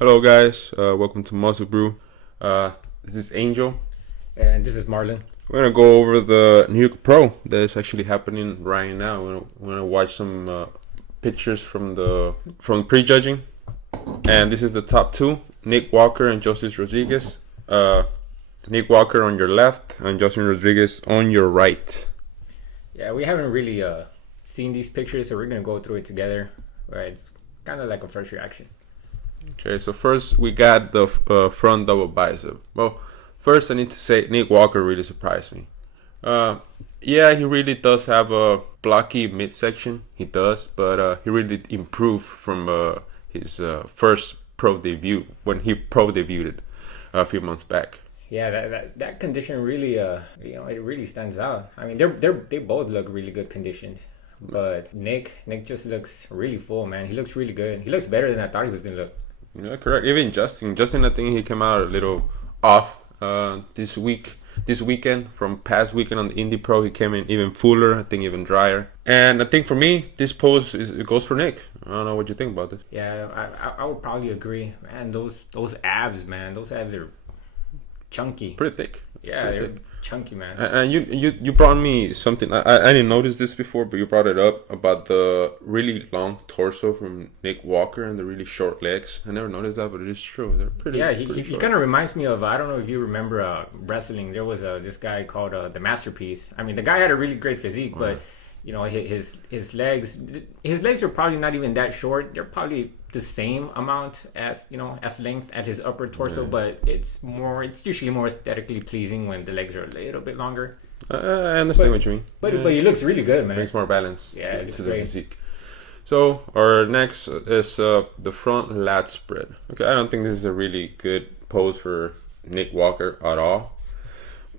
Hello guys, welcome to Muscle Brew. This is Angel. And this is Marlon. We're gonna go over the newyorkpro that is actually happening right now. We're gonna watch some pictures from the prejudging, and this is the top two: Nickwalker and justinrodriguez. Nickwalker on your left and justinrodriguez on your right. Yeah, we haven't really seen these pictures, so we're gonna go through it together. Right, it's kind of like a first reaction. Okay, so first we got the front double bicep. Well, first I need to say Nickwalker really surprised me. Yeah, he really does have a blocky midsection. He does, but he really improved from his first pro debut when he pro debuted a few months back. Yeah, that condition really, it really stands out. I mean, they both look really good conditioned, but Nick just looks really full, man. He looks really good. He looks better than I thought he was gonna look. Yeah, correct. Even Justin, I think he came out a little off this weekend from past weekend on the Indie Pro. He came in even fuller, I think even drier. And I think for me, this pose it goes for Nick. I don't know what you think about this. Yeah, I would probably agree, man. Those abs, man. Those abs are chunky. Pretty thick. They're chunky, man. And you brought me something. I didn't notice this before, but you brought it up about the really long torso from Nickwalker and the really short legs. I never noticed that, but it is true. They're pretty. Yeah, pretty he kind of reminds me of, I don't know if you remember wrestling. There was this guy called the Masterpiece. I mean, the guy had a really great physique, but you know his legs are probably not even that short. They're probably the same amount as length at his upper torso, but it's usually more aesthetically pleasing when the legs are a little bit longer. I understand what you mean. But he looks really good, man. Brings more balance to the physique. So our next is the front lat spread. Okay, I don't think this is a really good pose for Nickwalker at all,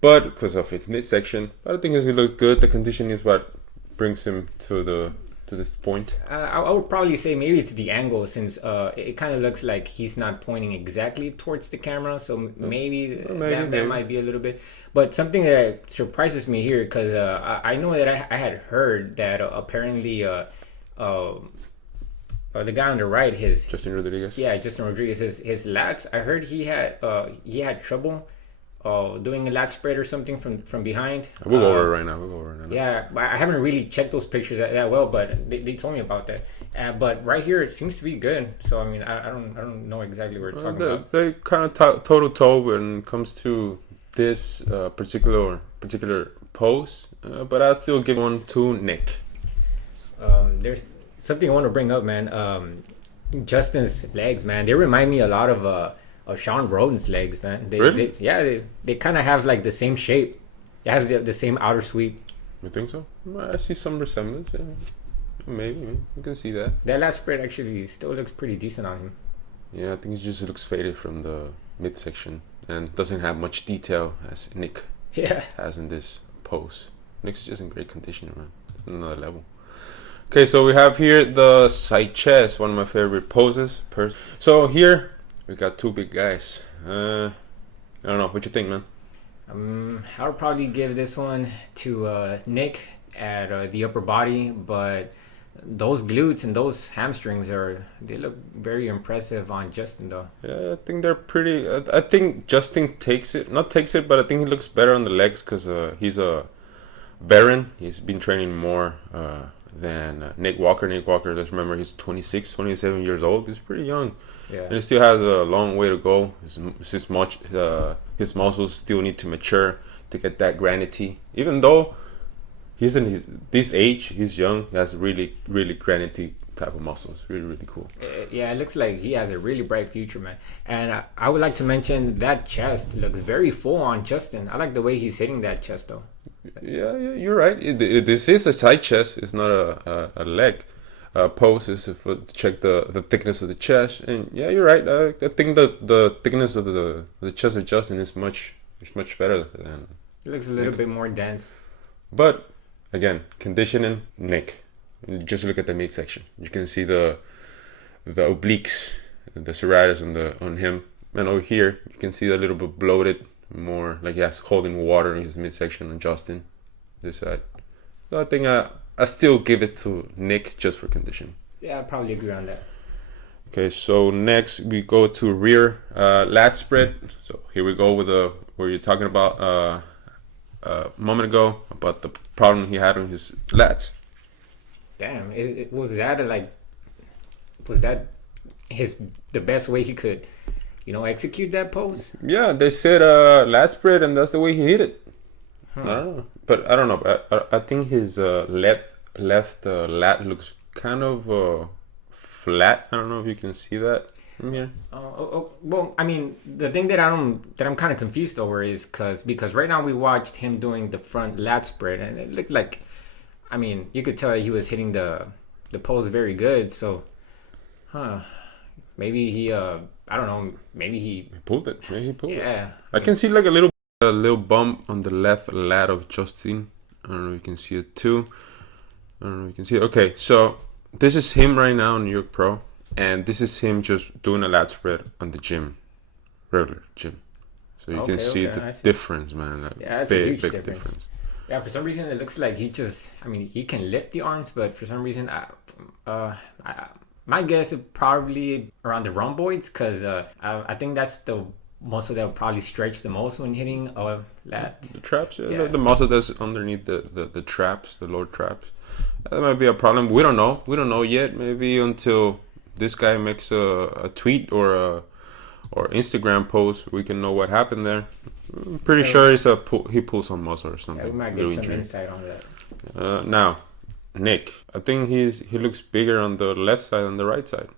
but because of its midsection, I think it looks good. The conditioning is what brings him to this point. I would probably say maybe it's the angle, since it kind of looks like he's not pointing exactly towards the camera, so maybe that might be a little bit. But something that surprises me here, because I know that I had heard that apparently the guy on the right, justinrodriguez. Yeah, justinrodriguez, his lats. I heard he had trouble doing a lat spread or something from behind. We'll go over it right now. Yeah, I haven't really checked those pictures that well, but they told me about that. But right here, it seems to be good. So I mean, I don't know exactly what we're talking about. They kind of toe when it comes to this particular pose, but I'll still give one to Nick. There's something I want to bring up, man. Justin's legs, man, they remind me a lot of Sean Roden's legs, man. They kind of have like the same shape. It has the same outer sweep. You think so? I see some resemblance. Yeah. Maybe you can see that. That last spread actually still looks pretty decent on him. Yeah, I think it just looks faded from the midsection and doesn't have much detail as Nick has in this pose. Nick's just in great condition, man. Another level. Okay, so we have here the side chest, one of my favorite poses. So here we got two big guys. I don't know. What you think, man? I would probably give this one to Nick at the upper body, but those glutes and those hamstrings they look very impressive on Justin, though. Yeah, I think they're pretty. I think Justin not takes it, but I think he looks better on the legs because he's a veteran. He's been training more than Nickwalker. Nickwalker, let's remember, he's 26, 27 years old. He's pretty young. Yeah. And he still has a long way to go. His muscles still need to mature to get that granity. Even though he's in this age, he's young. He has really, really granity type of muscles. Really, really cool. Yeah, it looks like he has a really bright future, man. And I would like to mention that chest looks very full on Justin. I like the way he's hitting that chest, though. Yeah, you're right. This is a side chest. It's not a leg. Pose is to check the thickness of the chest, and yeah, you're right. I think the thickness of the chest of Justin is much better than. It looks a little bit more dense. But again, conditioning, Nick. Just look at the midsection. You can see the obliques, the serratus on him, and over here you can see a little bit bloated, more like he has holding water in his midsection on Justin, this side. So I think I still give it to Nick just for condition. Yeah, I probably agree on that. Okay, so next we go to rear lat spread. So here we go with where you're talking about a moment ago about the problem he had on his lats. Damn, was that the best way he could, execute that pose? Yeah, they said lat spread, and that's the way he hit it. I don't know, but I don't know. I think his left lat looks kind of flat. I don't know if you can see that from here. Well, I mean, the thing that I'm kind of confused over is because right now we watched him doing the front lat spread, and it looked like, I mean, you could tell he was hitting the pose very good. So, maybe he I don't know, maybe he pulled it. Maybe he pulled it. Yeah, I can see like a little bump on the left lat of Justin. I don't know if you can see it too. I don't know if you can see it. Okay, so this is him right now in New York Pro, and this is him just doing a lat spread on the gym, regular gym. So you can see the difference, man. Like, yeah, that's a huge difference. Yeah, for some reason it looks like he can lift the arms, but for some reason, my guess is probably around the rhomboids, because I think that's the muscle that will probably stretch the most when hitting a lat. The traps, yeah. The muscle that's underneath the traps, the lower traps. That might be a problem. We don't know. We don't know yet. Maybe until this guy makes a tweet or Instagram post, we can know what happened there. I'm pretty sure he pulls some muscle or something. Yeah, we might get some insight on that. Now, Nick, I think he looks bigger on the left side than the right side.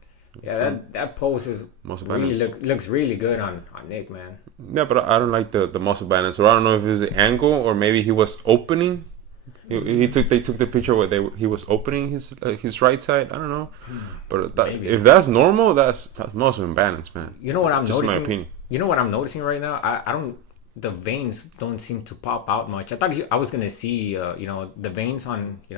Yeah, that pose looks really good on Nick, man. Yeah, but I don't like the muscle balance. Or I don't know if it was the angle or maybe he was opening. They took the picture where he was opening his right side. I don't know, but if that's normal, that's muscle imbalance, man. You know what I'm noticing? Just my opinion. You know what I'm noticing right now? I don't. The veins don't seem to pop out much. I thought I was gonna see, the veins on his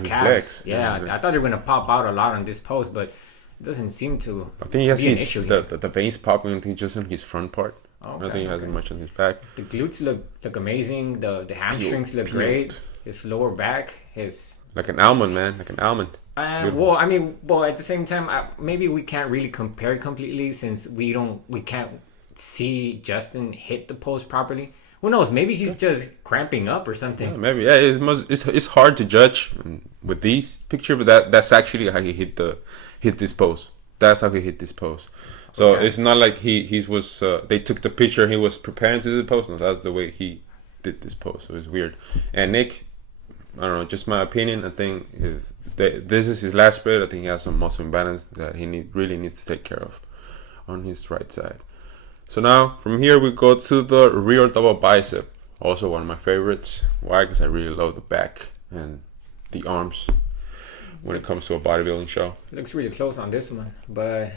calves. Legs. Yeah, I thought they were gonna pop out a lot on this pose, but it doesn't seem to. I think he has the veins popping. I think just in his front part. I think he has much on his back. The glutes look amazing. The hamstrings look great. His lower back, like an almond, man, like an almond. Well, at the same time, maybe we can't really compare it completely since we can't see Justin hit the pose properly. Who knows? Maybe he's just cramping up or something. Yeah, maybe. Yeah, it's hard to judge with these picture, but that's actually how he hit this pose. That's how he hit this pose. So it's not like he was. They took the picture. He was preparing to do the pose. No, that's the way he did this pose. So it's weird. And Nick, I don't know. Just my opinion. I think if this is his last spread, I think he has some muscle imbalance that he really needs to take care of on his right side. So now from here we go to the rear double bicep. Also one of my favorites. Why? Because I really love the back and the arms when it comes to a bodybuilding show. It looks really close on this one, but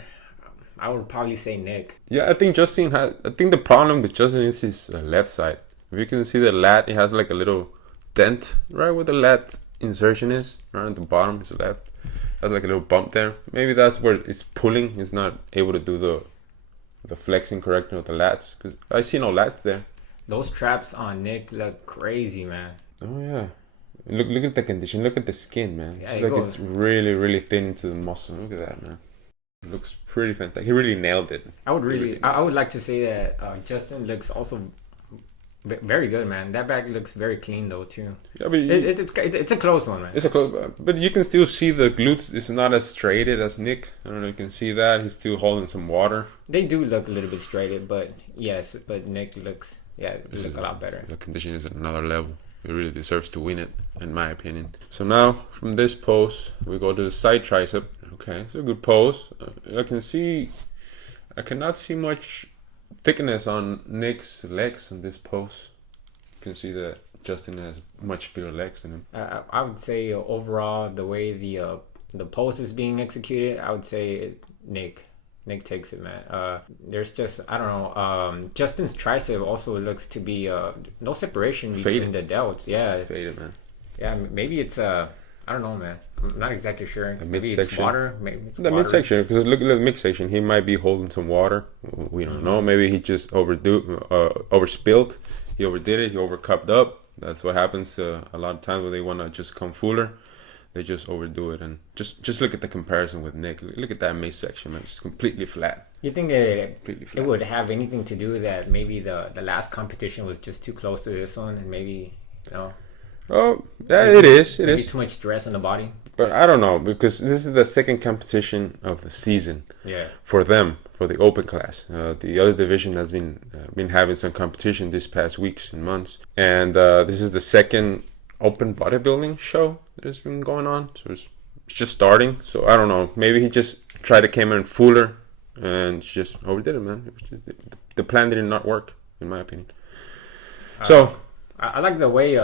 I would probably say Nick. Yeah, I think the problem with Justin is his left side. If you can see the lat, it has like a little dent right where the lat insertion is, right at the bottom is left. Has like a little bump there. Maybe that's where it's pulling. He's not able to do the flexing correctly with the lats, because I see no lats there. Those traps on Nick look crazy, man. Oh yeah, look at the condition. Look at the skin, man. Yeah, it's really, really thin into the muscle. Look at that, man. It looks pretty fantastic. He really nailed it. I would like to say that Justin looks also very good, man. That back looks very clean though too. Yeah, but it's a close one, man. It's a close, but you can still see the glutes. It's not as straighted as Nick. I don't know if you can see that. He's still holding some water. They do look a little bit straighted, but Nick looks a lot better. The condition is at another level. He really deserves to win it, in my opinion. So now from this pose, we go to the side tricep. Okay, it's a good pose. I cannot see much thickness on Nick's legs in this pose. You can see that Justin has much bigger legs than him. I would say overall, the way the pose is being executed, I would say Nick takes it, man. There's just, I don't know, Justin's tricep also looks to be no separation between the delts. Yeah, it's faded, man. Yeah, maybe it's I don't know, man. I'm not exactly sure. Maybe it's water. Maybe it's the midsection, because look at the midsection. He might be holding some water. We don't know. Maybe he just overspilled. He overdid it. He overcupped up. That's what happens a lot of times when they want to just come fuller. They just overdo it, and just look at the comparison with Nick. Look at that midsection, man. It's completely flat. You think it would have anything to do that maybe the last competition was just too close to this one, and maybe, you know? Oh, yeah, it is. It is too much stress on the body. But I don't know, because this is the second competition of the season. Yeah. For them, for the open class. The other division has been having some competition this past weeks and months, and this is the second open bodybuilding show that's been going on. So it's just starting. So I don't know. Maybe he just tried to come in fuller and just overdid it, man. It was just, the plan did not work, in my opinion. So I like the way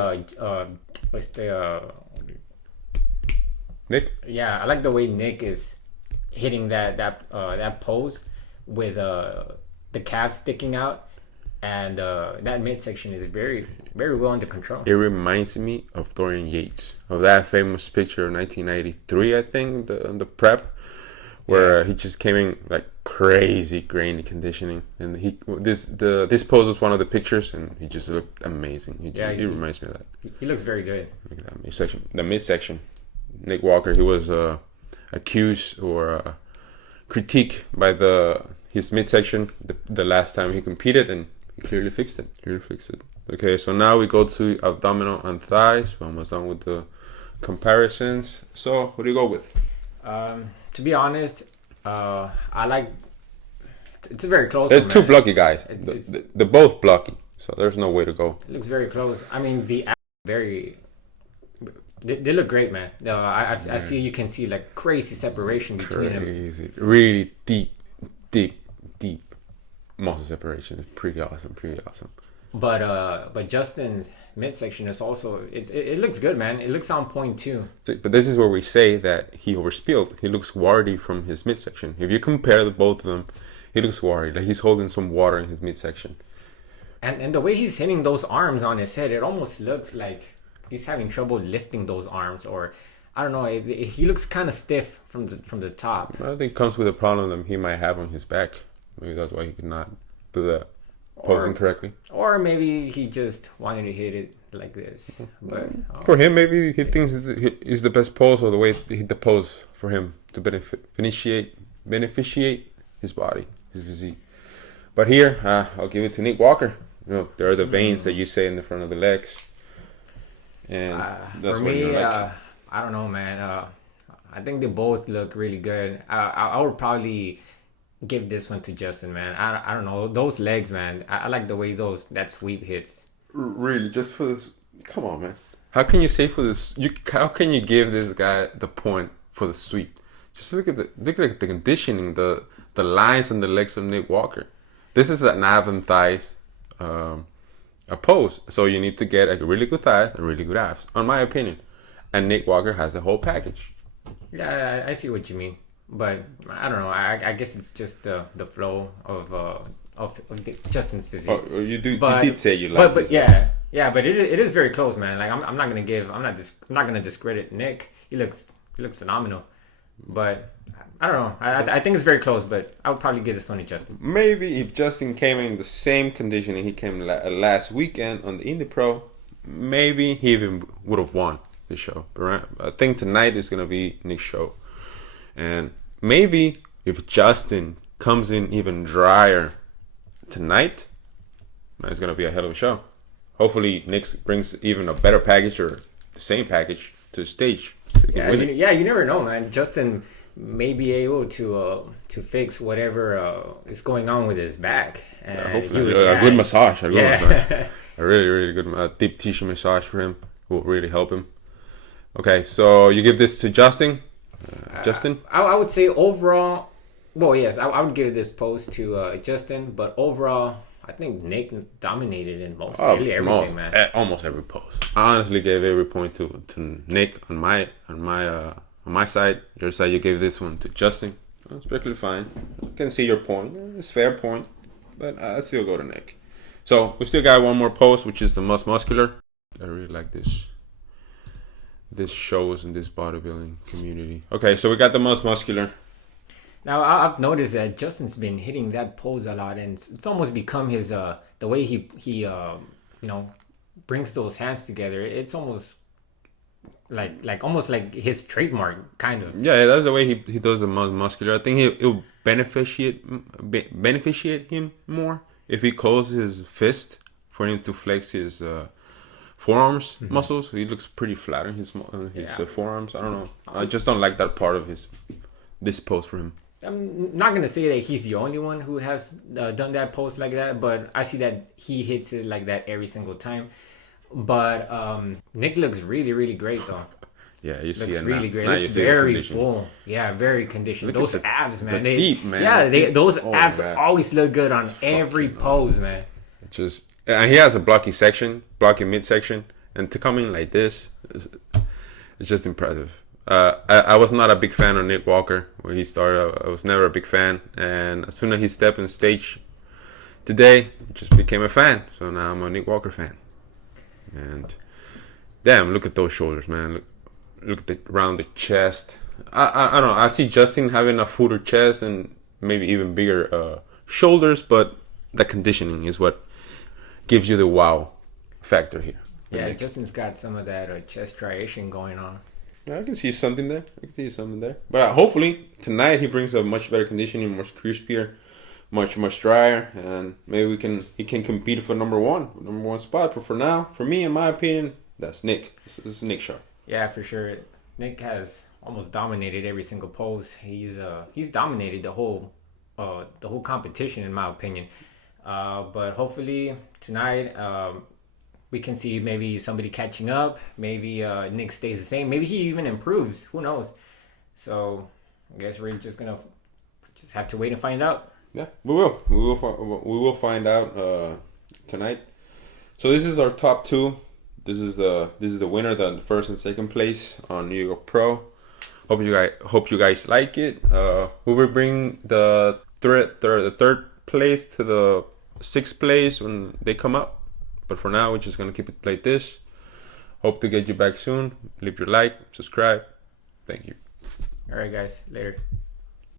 Nick. Yeah, I like the way Nick is hitting that pose with the calves sticking out. And that midsection is very, very well under control. It reminds me of Dorian Yates, of that famous picture of 1993, I think, the prep, where he just came in like crazy grainy conditioning, and this pose was one of the pictures, and he just looked amazing. He reminds me of that. He looks very good. Look at that midsection. The midsection. Nickwalker, he was accused or critiqued by his midsection the last time he competed, and he clearly fixed it. Okay, so now we go to abdominal and thighs. We're almost done with the comparisons. So what do you go with? To be honest, I like. It's very close. They're two blocky guys. They're both blocky, so there's no way to go. It looks very close. I mean, They look great, man. I see. You can see like crazy separation between them. Really deep muscle separation. It's pretty awesome. But Justin's midsection is also it looks good, man. It looks on point too. But this is where we say that he overspilled. He looks warty from his midsection. If you compare the both of them, he looks warty. Like he's holding some water in his midsection. And the way he's hitting those arms on his head, it almost looks like he's having trouble lifting those arms, or I don't know. He looks kind of stiff from the top. I think it comes with a problem that he might have on his back. Maybe that's why he could not do that posing correctly. Or maybe he just wanted to hit it like this. But for him, maybe he thinks it's the best pose, or the way to hit the pose for him to beneficiate his body, his physique. But here, I'll give it to Nickwalker. You know, there are the veins that you say in the front of the legs. And that's for me, I don't know, man. I think they both look really good. I would probably give this one to Justin, man. I don't know, those legs, man. I like the way that sweep hits. Really, just for this? Come on, man. How can you say for this? How can you give this guy the point for the sweep? Just look at the conditioning, the lines on the legs of Nickwalker. This is an ab and thighs a pose, so you need to get a really good thigh and really good abs, in my opinion. And Nickwalker has the whole package. Yeah, I see what you mean, but I don't know. I guess it's just the flow of Justin's physique. Oh, you did say you like. But yeah, but it is very close, man. Like I'm not gonna discredit Nick. He looks phenomenal, but I don't know. I think it's very close, but I would probably give this one to Justin. Maybe if Justin came in the same conditioning he came last weekend on the Indie Pro, maybe he even would have won the show. But I think tonight is going to be Nick's show. And maybe if Justin comes in even drier tonight, it's going to be a hell of a show. Hopefully Nick brings even a better package or the same package to the stage. You never know, man. Justin may be able to fix whatever is going on with his back. And hopefully a good massage. A really, really good deep tissue massage for him will really help him. Okay, so you give this to Justin? Justin? I would say overall, well, yes, I would give this pose to Justin, but overall, I think Nick dominated in nearly everything, man. Almost every pose. I honestly gave every point to Nick on my side. Your side, you gave this one to Justin. That's perfectly fine. I can see your point. It's a fair point, but I still go to Nick. So we still got one more pose, which is the most muscular. I really like this shows in this bodybuilding community. Okay, so we got the most muscular. Now I've noticed that Justin's been hitting that pose a lot, and it's almost become his the way he brings those hands together. It's almost like almost like his trademark kind of. Yeah, that's the way he does the muscular. I think it'll beneficiate him more if he closes his fist for him to flex his forearms muscles. He looks pretty flat in his forearms. I don't know. I just don't like that part of this pose for him. I'm not gonna say that he's the only one who has done that pose like that, but I see that he hits it like that every single time. But Nick looks really, really great though. Yeah, you see it really now. great. Now It's very full. Yeah, very conditioned. Those abs, man. They deep, man. Yeah, those abs always look good on every pose, man. And he has a blocky midsection, and to come in like this, it's just impressive. I was not a big fan of Nickwalker when he started. I was never a big fan, and as soon as he stepped on stage today, I just became a fan. So now I'm a Nickwalker fan. And damn, look at those shoulders, man. Look at around the chest. I don't know. I see Justin having a fuller chest and maybe even bigger shoulders, but the conditioning is what gives you the wow factor here. Yeah, Justin's got some of that chest striation going on. Yeah, I can see something there. But hopefully tonight he brings a much better conditioning, much crispier, much drier, and maybe he can compete for number one spot. But for now, for me, in my opinion, that's Nick. This is Nick Sharp. Yeah, for sure. Nick has almost dominated every single pose. He's dominated the whole competition, in my opinion. But hopefully tonight we can see maybe somebody catching up. Maybe Nick stays the same. Maybe he even improves. Who knows? So I guess we're just gonna have to wait and find out. Yeah, we will. We will find out tonight. So this is our top two. This is the winner, the first and second place on New York Pro. Hope you guys like it. We will bring the third place to the sixth place when they come up. But for now, we're just gonna keep it like this. Hope to get you back soon. Leave your like, subscribe. Thank you. All right, guys. Later.